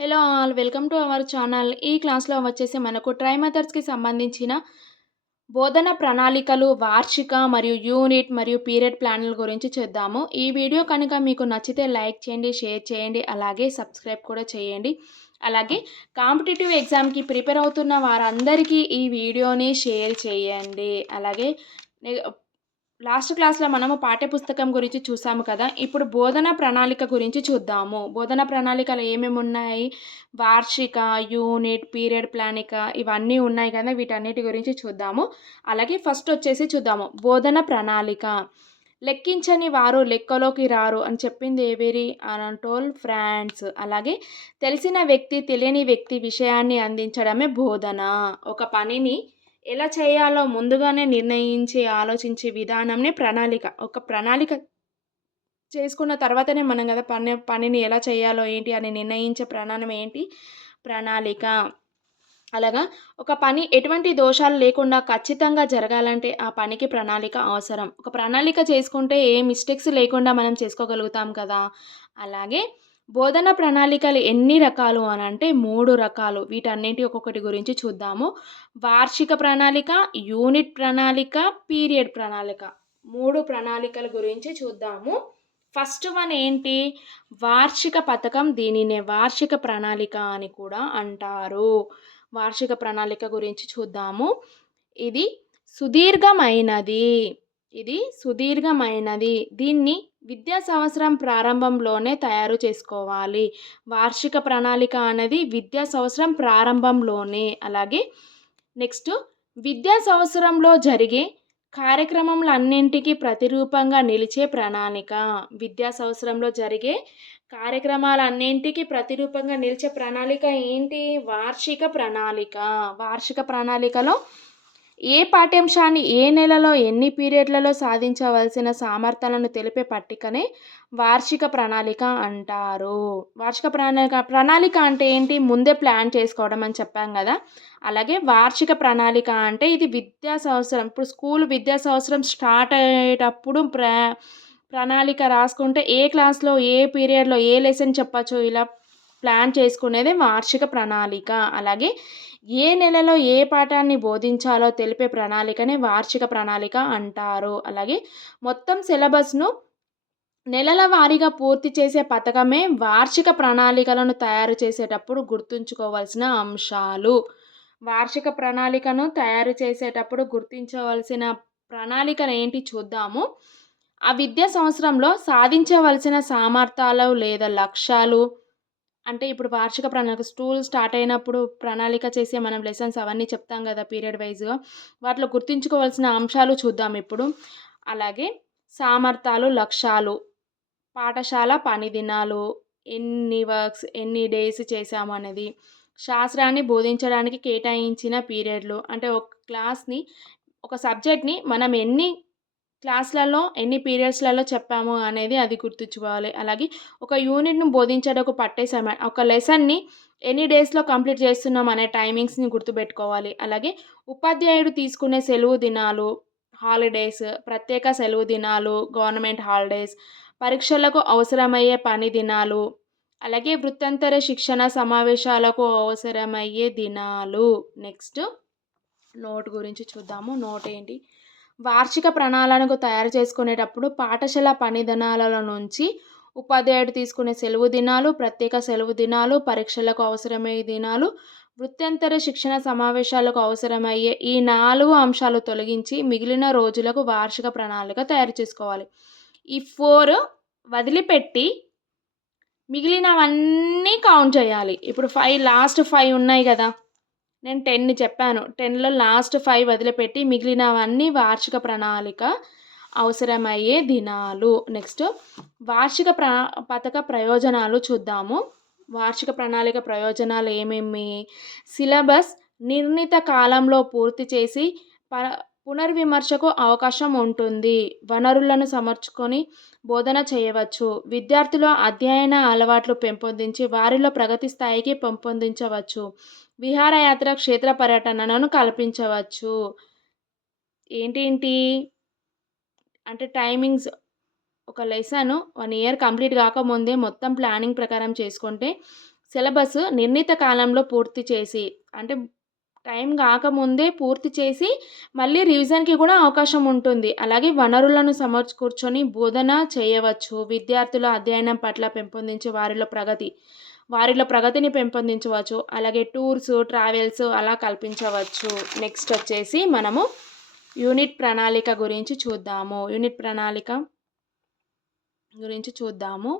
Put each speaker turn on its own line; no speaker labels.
Hello all welcome to our channel. ఈ క్లాస్లో వచ్చేసి మనకు ట్రై మెథడ్స్కి సంబంధించిన బోధన ప్రణాళికలు వార్షిక మరియు యూనిట్ మరియు పీరియడ్ ప్లాన్ల గురించి చూద్దాము. ఈ వీడియో కనుక మీకు నచ్చితే లైక్ చేయండి షేర్ చేయండి అలాగే సబ్స్క్రైబ్ కూడా చేయండి. అలాగే కాంపిటేటివ్ ఎగ్జామ్కి ప్రిపేర్ అవుతున్న వారందరికీ ఈ వీడియోని షేర్ చేయండి. అలాగే లాస్ట్ క్లాస్లో మనము పాఠ్యపుస్తకం గురించి చూసాము కదా ఇప్పుడు బోధన ప్రణాళిక గురించి చూద్దాము. బోధన ప్రణాళికలు ఏమేమి ఉన్నాయి? వార్షిక యూనిట్ పీరియడ్ ప్లానిక ఇవన్నీ ఉన్నాయి కదా వీటన్నిటి గురించి చూద్దాము. అలాగే ఫస్ట్ వచ్చేసి చూద్దాము. బోధన ప్రణాళిక. లెక్కించని వారు లెక్కలోకి రారు అని చెప్పింది ఏవేరి అనంటోల్ ఫ్రాన్స్. అలాగే తెలిసిన వ్యక్తి తెలియని వ్యక్తి విషయాన్ని అందించడమే బోధన. ఒక పనిని ఎలా చేయాలో ముందుగానే నిర్ణయించి ఆలోచించే విధానంనే ప్రణాళిక. ఒక ప్రణాళిక చేసుకున్న తర్వాతనే మనం కదా పని పనిని ఎలా చేయాలో ఏంటి అని నిర్ణయించే ప్రణాళిక ఏంటి? ప్రణాళిక. అలాగా ఒక పని ఎటువంటి దోషాలు లేకుండా ఖచ్చితంగా జరగాలంటే ఆ పనికి ప్రణాళిక అవసరం. ఒక ప్రణాళిక చేసుకుంటే ఏ మిస్టేక్స్ లేకుండా మనం చేసుకోగలుగుతాం కదా. అలాగే బోధన ప్రణాళికలు ఎన్ని రకాలు అని అంటే మూడు రకాలు. వీటన్నింటి ఒక్కొక్కటి గురించి చూద్దాము. వార్షిక ప్రణాళిక యూనిట్ ప్రణాళిక పీరియడ్ ప్రణాళిక. మూడు ప్రణాళికల గురించి చూద్దాము. ఫస్ట్ వన్ ఏంటి? వార్షిక పథకం దీనినే వార్షిక ప్రణాళిక అని కూడా అంటారు. వార్షిక ప్రణాళిక గురించి చూద్దాము. ఇది సుదీర్ఘమైనది. ఇది సుదీర్ఘమైనది. దీన్ని విద్యా సంవత్సరం ప్రారంభంలోనే తయారు చేసుకోవాలి. వార్షిక ప్రణాళిక అనేది విద్యా సంవత్సరం ప్రారంభంలోనే. అలాగే నెక్స్ట్ విద్యా సంవత్సరంలో జరిగే కార్యక్రమములన్నింటికి ప్రతిరూపంగా నిలిచే ప్రణాళిక. విద్యా సంవత్సరంలో జరిగే కార్యక్రమాలన్నింటికి ప్రతిరూపంగా నిలిచే ప్రణాళిక ఏంటి? వార్షిక ప్రణాళిక. వార్షిక ప్రణాళికలో ఏ పాఠ్యాంశాన్ని ఏ నెలలో ఎన్ని పీరియడ్లలో సాధించవలసిన సామర్థ్యాలను తెలిపే పట్టికనే వార్షిక ప్రణాళిక అంటారు. వార్షిక ప్రణాళిక ప్రణాళిక అంటే ఏంటి? ముందే ప్లాన్ చేసుకోవడం అని చెప్పాం కదా. అలాగే వార్షిక ప్రణాళిక అంటే ఇది విద్యా సంవత్సరం. ఇప్పుడు స్కూల్ విద్యా సంవత్సరం స్టార్ట్ అయ్యేటప్పుడు ప్ర ప్రణాళిక రాసుకుంటే ఏ క్లాస్లో ఏ పీరియడ్లో ఏ లెసన్ చెప్పచ్చు? ఇలా ప్లాన్ చేసుకునేదే వార్షిక ప్రణాళిక. అలాగే ఏ నెలలో ఏ పాఠాన్ని బోధించాలో తెలిపే ప్రణాళికనే వార్షిక ప్రణాళిక అంటారు. అలాగే మొత్తం సిలబస్ను నెలల వారీగా పూర్తి చేసే పథకమే వార్షిక ప్రణాళికలను తయారు చేసేటప్పుడు గుర్తుంచుకోవాల్సిన అంశాలు. వార్షిక ప్రణాళికను తయారు చేసేటప్పుడు గుర్తించవలసిన ప్రణాళికలు ఏంటి చూద్దాము. ఆ విద్యా సంవత్సరంలో సాధించవలసిన సామర్థ్యాలు లేదా లక్ష్యాలు అంటే ఇప్పుడు వార్షిక ప్రణాళిక స్కూల్ స్టార్ట్ అయినప్పుడు ప్రణాళిక చేసే మనం లెసన్స్ అవన్నీ చెప్తాం కదా పీరియడ్ వైజ్గా వాటిలో గుర్తుంచుకోవాల్సిన అంశాలు చూద్దాం ఇప్పుడు. అలాగే సామర్థ్యాలు లక్ష్యాలు పాఠశాల పని దినాలు ఎన్ని వర్క్స్ ఎన్ని డేస్ చేసాము అనేది శాస్త్రాన్ని బోధించడానికి కేటాయించిన పీరియడ్లు. అంటే ఒక క్లాస్ని ఒక సబ్జెక్ట్ని మనం ఎన్ని క్లాస్లలో ఎన్ని పీరియడ్స్లలో చెప్పాము అనేది అది గుర్తుంచుకోవాలి. అలాగే ఒక యూనిట్ను బోధించడానికి పట్టే సమయం ఒక లెసన్ని ఎన్ని డేస్లో కంప్లీట్ చేస్తున్నాం అనే టైమింగ్స్ని గుర్తుపెట్టుకోవాలి. అలాగే ఉపాధ్యాయుడు తీసుకునే సెలవు దినాలు హాలిడేస్ ప్రత్యేక సెలవు దినాలు గవర్నమెంట్ హాలిడేస్ పరీక్షలకు అవసరమయ్యే పని దినాలు అలాగే వృత్తంతర శిక్షణ సమావేశాలకు అవసరమయ్యే దినాలు. నెక్స్ట్ నోట్ గురించి చూద్దాము. నోట్ ఏంటి? వార్షిక ప్రణాళికను తయారు చేసుకునేటప్పుడు పాఠశాల పనిదినాల నుంచి ఉపాధ్యాయుడు తీసుకునే సెలవు దినాలు ప్రత్యేక సెలవు దినాలు పరీక్షలకు అవసరమయ్యే దినాలు వృత్యంతర శిక్షణ సమావేశాలకు అవసరమయ్యే ఈ నాలుగు అంశాలు తొలగించి మిగిలిన రోజులకు వార్షిక ప్రణాళిక తయారు చేసుకోవాలి. ఈ ఫోర్ వదిలిపెట్టి మిగిలినవన్నీ కౌంట్ చేయాలి. ఇప్పుడు ఫైవ్ లాస్ట్ ఫైవ్ ఉన్నాయి కదా. నేను టెన్ చెప్పాను. టెన్లో లాస్ట్ ఫైవ్ వదిలిపెట్టి మిగిలినవన్నీ వార్షిక ప్రణాళిక అవసరమయ్యే దినాలు. నెక్స్ట్ వార్షిక ప్ర పథక ప్రయోజనాలు చూద్దాము. వార్షిక ప్రణాళిక ప్రయోజనాలు ఏమేమి? సిలబస్ నిర్ణీత కాలంలో పూర్తి చేసి ప పునర్విమర్శకు అవకాశం ఉంటుంది. వనరులను సమర్చుకొని బోధన చేయవచ్చు. విద్యార్థుల అధ్యయన అలవాట్లు పెంపొందించి వారిలో ప్రగతి స్థాయికి పెంపొందించవచ్చు. విహారయాత్ర క్షేత్ర పర్యటనను కల్పించవచ్చు. ఏంటేంటి అంటే టైమింగ్స్. ఒక లెసన్ వన్ ఇయర్ కంప్లీట్ కాకముందే మొత్తం ప్లానింగ్ ప్రకారం చేసుకుంటే సిలబస్ నిర్ణీత కాలంలో పూర్తి చేసి అంటే టైం కాకముందే పూర్తి చేసి మళ్ళీ రివిజన్కి కూడా అవకాశం ఉంటుంది. అలాగే వనరులను సమర్చుకూర్చొని బోధన చేయవచ్చు. విద్యార్థుల అధ్యయనం పట్ల పెంపొందించే వారిలో ప్రగతి వారిలో ప్రగతిని పెంపొందించవచ్చు. అలాగే టూర్స్ ట్రావెల్స్ అలా కల్పించవచ్చు. నెక్స్ట్ వచ్చేసి మనము యూనిట్ ప్రణాళిక గురించి చూద్దాము. యూనిట్ ప్రణాళిక గురించి చూద్దాము.